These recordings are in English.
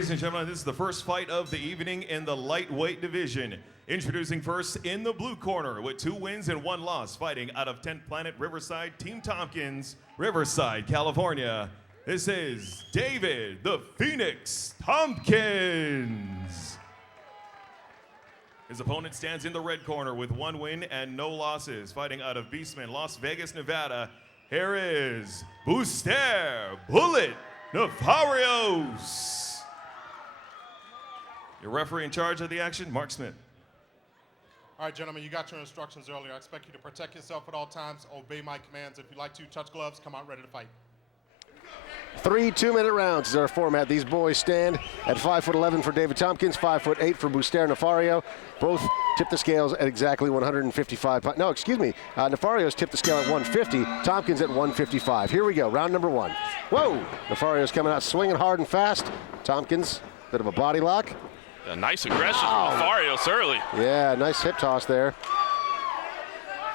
Ladies and gentlemen, this is the first fight of the evening in the lightweight division. Introducing first in the blue corner with 2 wins and 1 loss, fighting out of 10th Planet Riverside, Team Tompkins, Riverside, California. This is David the Phoenix Tompkins. His opponent stands in the red corner with 1 win and no losses, fighting out of Beastman, Las Vegas, Nevada. Here is Boostayre Nefarios. Your referee in charge of the action, Mark Smith. All right, gentlemen, you got your instructions earlier. I expect you to protect yourself at all times, obey my commands. If you like to, touch gloves, come out ready to fight. 3 2-minute rounds is our format. These boys stand at 5'11" for David Tompkins, 5'8" for Boostayre Nefarios. Both tip the scales at exactly 155 pounds. No, excuse me. Nefarios tipped the scale at 150. Tompkins at 155. Here we go. Round number 1. Whoa! Nefarios coming out swinging hard and fast. Tompkins, bit of a body lock. A nice aggression from Nefarios early. Yeah, nice hip toss there.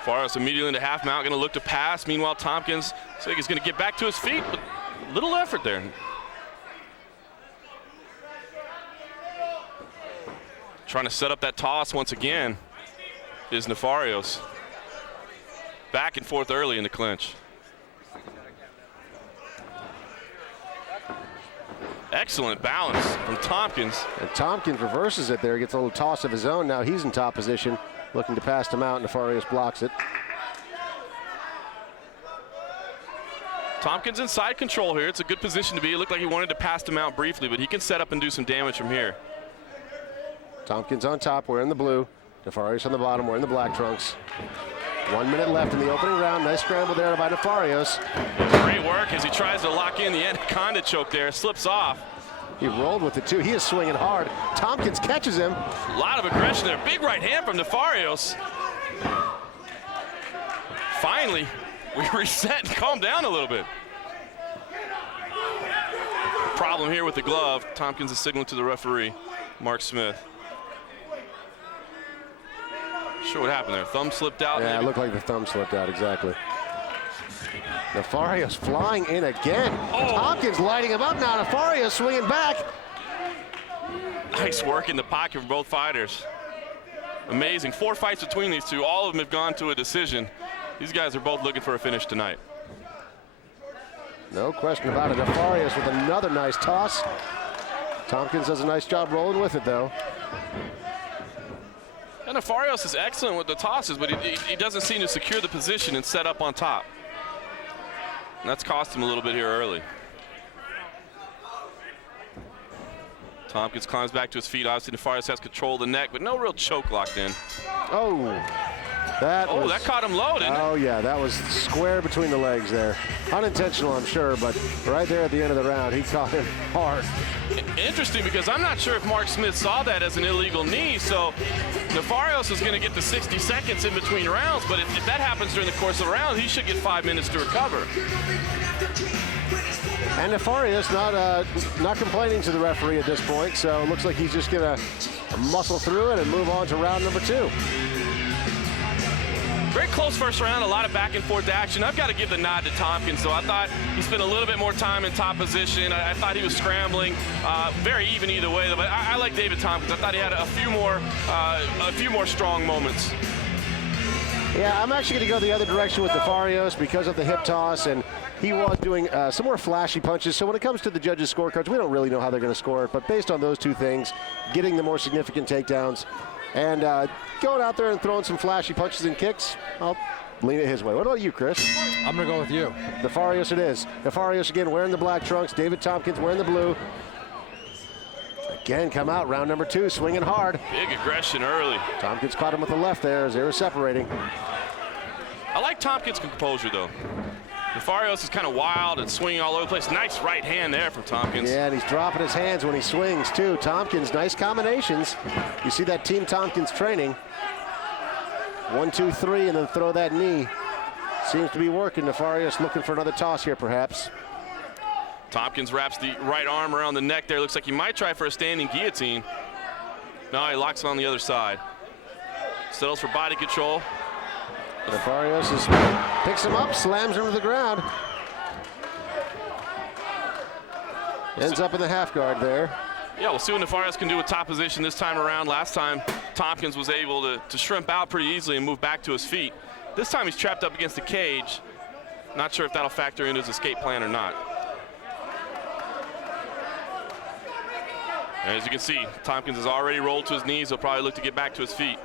Nefarios immediately into half mount, going to look to pass. Meanwhile, Tompkins looks like he's going to get back to his feet, but little effort there. Trying to set up that toss once again is Nefarios. Back and forth early in the clinch. Excellent balance from Tompkins. And Tompkins reverses it there, gets a little toss of his own. Now he's in top position, looking to pass him out. Nefarios blocks it. Tompkins in side control here. It's a good position to be. It looked like he wanted to pass him out briefly, but he can set up and do some damage from here. Tompkins on top, wearing the blue. Nefarios on the bottom, wearing the black trunks. 1 minute left in the opening round. Nice scramble there by Nefarios. Great work as he tries to lock in the anaconda choke there. Slips off. He rolled with it too. He is swinging hard. Tompkins catches him. A lot of aggression there. Big right hand from Nefarios. Finally, we reset and calm down a little bit. Problem here with the glove. Tompkins is signaling to the referee, Mark Smith. Sure what happened there. Thumb slipped out. Yeah, maybe? it looked like the thumb slipped out, exactly. Nefarios flying in again. Oh. Tompkins lighting him up now. Nefarios swinging back. Nice work in the pocket from both fighters. Amazing. 4 fights between these two. All of them have gone to a decision. These guys are both looking for a finish tonight. No question about it. Nefarios with another nice toss. Tompkins does a nice job rolling with it, though. And Nefarios is excellent with the tosses, but he doesn't seem to secure the position and set up on top. And that's cost him a little bit here early. Tompkins climbs back to his feet. Obviously, Nefarios has control of the neck, but no real choke locked in. Oh, that caught him low, didn't it? Oh, yeah, that was square between the legs there. Unintentional, I'm sure, but right there at the end of the round, he caught him hard. Interesting, because I'm not sure if Mark Smith saw that as an illegal knee, so Nefarios is going to get the 60 seconds in between rounds, but if that happens during the course of the round, he should get 5 minutes to recover. And Nefarios not complaining to the referee at this point, so it looks like he's just going to muscle through it and move on to round number 2. Very close first round, a lot of back and forth action. I've got to give the nod to Tompkins, so I thought he spent a little bit more time in top position. I thought he was scrambling, very even either way. But I like David Tompkins. I thought he had a few more strong moments. Yeah, I'm actually going to go the other direction with Nefarios because of the hip toss, and he was doing some more flashy punches. So when it comes to the judges' scorecards, we don't really know how they're going to score it. But based on those 2 things, getting the more significant takedowns, and going out there and throwing some flashy punches and kicks, I'll lean it his way. What about you, Chris? I'm going to go with you. Nefarios it is. Nefarios again wearing the black trunks. David Tompkins wearing the blue. Again, come out, round number 2, swinging hard. Big aggression early. Tompkins caught him with the left there as they were separating. I like Tompkins' composure, though. Nefarios is kind of wild and swinging all over the place. Nice right hand there from Tompkins. Yeah, and he's dropping his hands when he swings, too. Tompkins, nice combinations. You see that Team Tompkins training. 1, 2, 3, and then throw that knee. Seems to be working. Nefarios looking for another toss here, perhaps. Tompkins wraps the right arm around the neck there. Looks like he might try for a standing guillotine. No, he locks it on the other side. Settles for body control. Nefarios picks him up, slams him to the ground. Ends up in the half guard there. Yeah, we'll see what Nefarios can do with top position this time around. Last time, Tompkins was able to shrimp out pretty easily and move back to his feet. This time he's trapped up against the cage. Not sure if that'll factor into his escape plan or not. And as you can see, Tompkins has already rolled to his knees. He'll probably look to get back to his feet.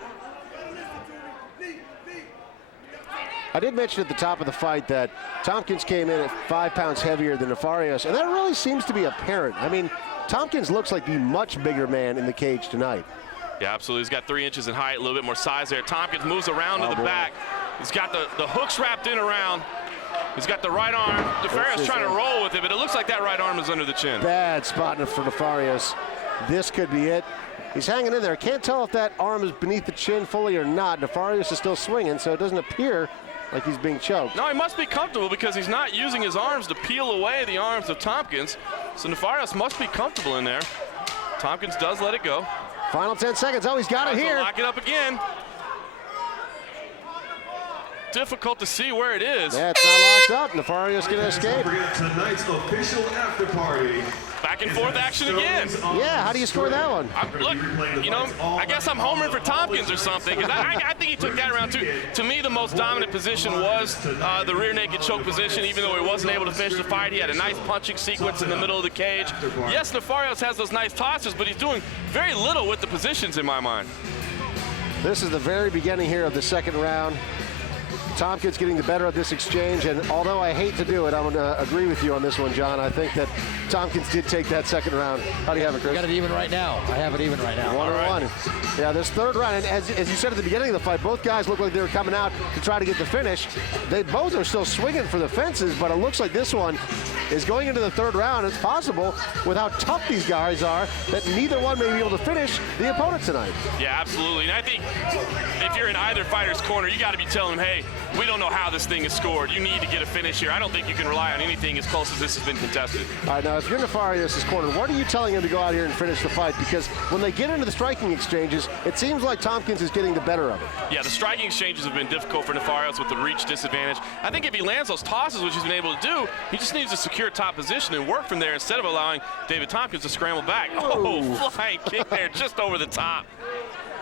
I did mention at the top of the fight that Tompkins came in at 5 pounds heavier than Nefarios, and that really seems to be apparent. I mean, Tompkins looks like the much bigger man in the cage tonight. Yeah, absolutely. He's got 3 inches in height, a little bit more size there. Tompkins moves around to the back. He's got the hooks wrapped in around. He's got the right arm. Nefarios trying to roll with it, but it looks like that right arm is under the chin. Bad spot for Nefarios. This could be it. He's hanging in there. Can't tell if that arm is beneath the chin fully or not. Nefarios is still swinging, so it doesn't appear like he's being choked. No, he must be comfortable because he's not using his arms to peel away the arms of Tompkins. So Nefarios must be comfortable in there. Tompkins does let it go. Final 10 seconds. Oh, he's got it here. Lock it up again. Difficult to see where it is. Yeah, it's not locked up. Nefarios going to escape. Tonight's official after party. Back and forth action again. Yeah, how do you score that one? Look, you know, I guess I'm homering for Tompkins or something, because I think he took that round too. To me, the most dominant position was the rear naked choke position, even though he wasn't able to finish the fight. He had a nice punching sequence in the middle of the cage. Yes, Nefarios has those nice tosses, but he's doing very little with the positions in my mind. This is the very beginning here of the second round. Tompkins getting the better of this exchange, and although I hate to do it, I'm going to agree with you on this one, John. I think that Tompkins did take that second round. How do you have it, Chris? I got it even right now. I have it even right now. 1-1. Yeah, this third round, and as you said at the beginning of the fight, both guys look like they were coming out to try to get the finish. They both are still swinging for the fences, but it looks like this one is going into the third round. It's possible, with how tough these guys are, that neither one may be able to finish the opponent tonight. Yeah, absolutely. And I think if you're in either fighter's corner, you got to be telling them, hey, we don't know how this thing is scored. You need to get a finish here. I don't think you can rely on anything as close as this has been contested. All right, now if you're Nefarios' corner, what are you telling him to go out here and finish the fight? Because when they get into the striking exchanges, it seems like Tompkins is getting the better of it. Yeah, the striking exchanges have been difficult for Nefarios with the reach disadvantage. I think if he lands those tosses, which he's been able to do, he just needs to secure top position and work from there instead of allowing David Tompkins to scramble back. Oh, flying kick there just over the top.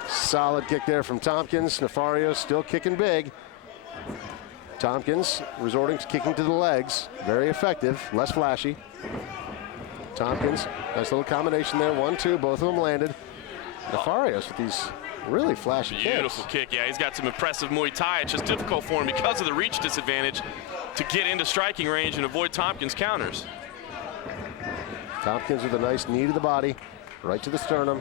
Solid kick there from Tompkins. Nefarios still kicking big. Tompkins resorting to kicking to the legs. Very effective, less flashy. Tompkins, nice little combination there. 1-2, both of them landed. Nefarios with these really flashy kicks. Beautiful kick, yeah. He's got some impressive Muay Thai. It's just difficult for him because of the reach disadvantage to get into striking range and avoid Tompkins' counters. Tompkins with a nice knee to the body, right to the sternum.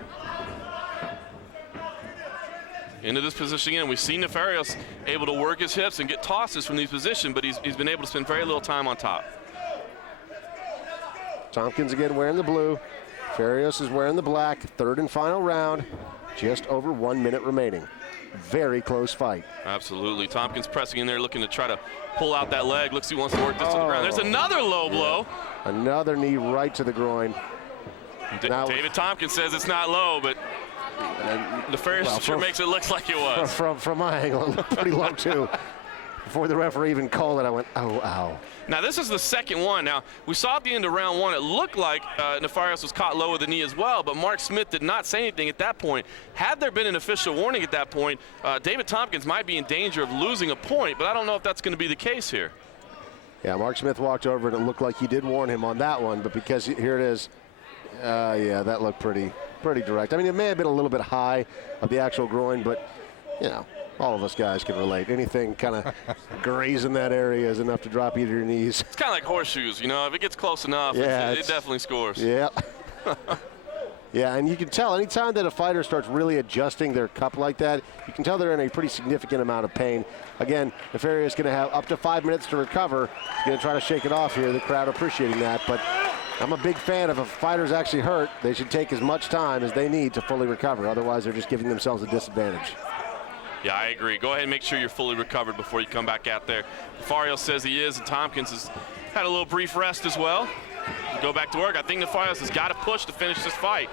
Into this position again. We've seen Nefarios able to work his hips and get tosses from these positions, but he's been able to spend very little time on top. Tompkins again wearing the blue. Nefarios is wearing the black. Third and final round. Just over 1 minute remaining. Very close fight. Absolutely. Tompkins pressing in there, looking to try to pull out that leg. Looks he wants to work this to the ground. There's another low blow. Another knee right to the groin. David Tompkins says it's not low, but Nefarios sure makes it look like it was. From my angle, it looked pretty low too. Before the referee even called it, I went, oh, ow. Now, this is the second one. Now, we saw at the end of round one, it looked like Nefarios was caught low with the knee as well, but Mark Smith did not say anything at that point. Had there been an official warning at that point, David Tompkins might be in danger of losing a point, but I don't know if that's going to be the case here. Yeah, Mark Smith walked over, and it looked like he did warn him on that one, but because here it is, yeah, that looked pretty direct. I mean, it may have been a little bit high of the actual groin, but, you know, all of us guys can relate. Anything kind of grazing that area is enough to drop you to your knees. It's kind of like horseshoes, you know. If it gets close enough, yeah, it definitely scores. Yeah. Yeah, and you can tell anytime that a fighter starts really adjusting their cup like that, you can tell they're in a pretty significant amount of pain. Again, Nefarios is going to have up to 5 minutes to recover. He's going to try to shake it off here. The crowd appreciating that, but I'm a big fan of if a fighter's actually hurt, they should take as much time as they need to fully recover. Otherwise, they're just giving themselves a disadvantage. Yeah, I agree. Go ahead and make sure you're fully recovered before you come back out there. Nefarios says he is, and Tompkins has had a little brief rest as well. Go back to work. I think Nefarios has got to push to finish this fight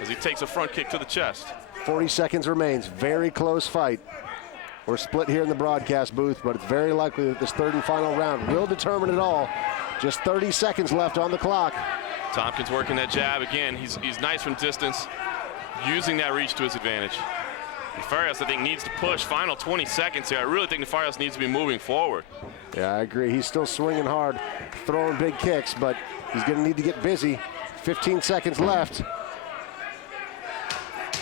as he takes a front kick to the chest. 40 seconds remains. Very close fight. We're split here in the broadcast booth, but it's very likely that this third and final round will determine it all. Just 30 seconds left on the clock. Tompkins working that jab again. He's nice from distance, using that reach to his advantage. Nefarios, I think, needs to push. Final 20 seconds here. I really think Nefarios needs to be moving forward. Yeah, I agree. He's still swinging hard, throwing big kicks, but he's going to need to get busy. 15 seconds left.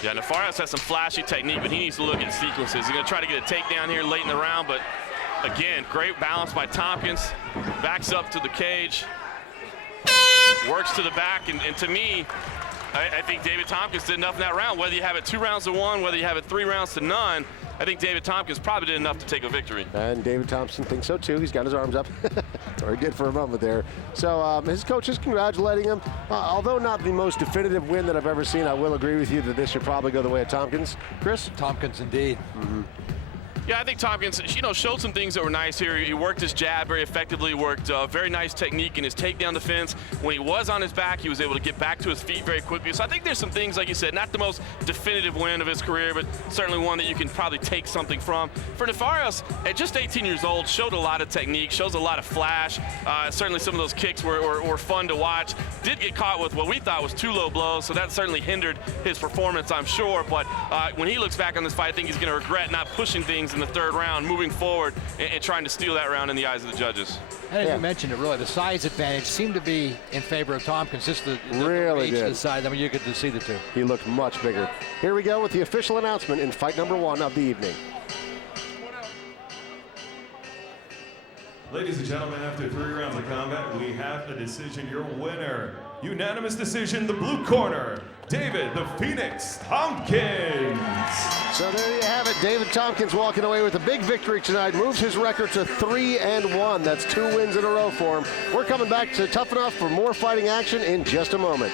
Yeah, Nefarios has some flashy technique, but he needs to look at sequences. He's going to try to get a takedown here late in the round, but again, great balance by Tompkins. Backs up to the cage, works to the back, and to me, I think David Tompkins did enough in that round. Whether you have it 2 rounds to 1, whether you have it 3 rounds to none, I think David Tompkins probably did enough to take a victory. And David Thompson thinks so too. He's got his arms up, or he did for a moment there. So his coach is congratulating him. Although not the most definitive win that I've ever seen, I will agree with you that this should probably go the way of Tompkins. Chris? Tompkins, indeed. Yeah, I think Tompkins, showed some things that were nice here. He worked his jab very effectively, worked very nice technique in his takedown defense. When he was on his back, he was able to get back to his feet very quickly. So I think there's some things, like you said, not the most definitive win of his career, but certainly one that you can probably take something from. For Nefarios, at just 18 years old, showed a lot of technique, shows a lot of flash. Certainly some of those kicks were fun to watch. Did get caught with what we thought was 2 low blows, so that certainly hindered his performance, I'm sure. But when he looks back on this fight, I think he's going to regret not pushing things in the 3rd round, moving forward and trying to steal that round in the eyes of the judges. And as you mentioned it, really, the size advantage seemed to be in favor of Tompkins. Just the Really reach did. of the size. I mean, you could see the two. He looked much bigger. Here we go with the official announcement in fight number 1 of the evening. Ladies and gentlemen, after 3 rounds of combat, we have a decision. Your winner, unanimous decision, the blue corner, David the Phoenix Tompkins. So there you have it. David Tompkins walking away with a big victory tonight. Moves his record to 3-1. That's 2 wins in a row for him. We're coming back to Tough-N-Uff for more fighting action in just a moment.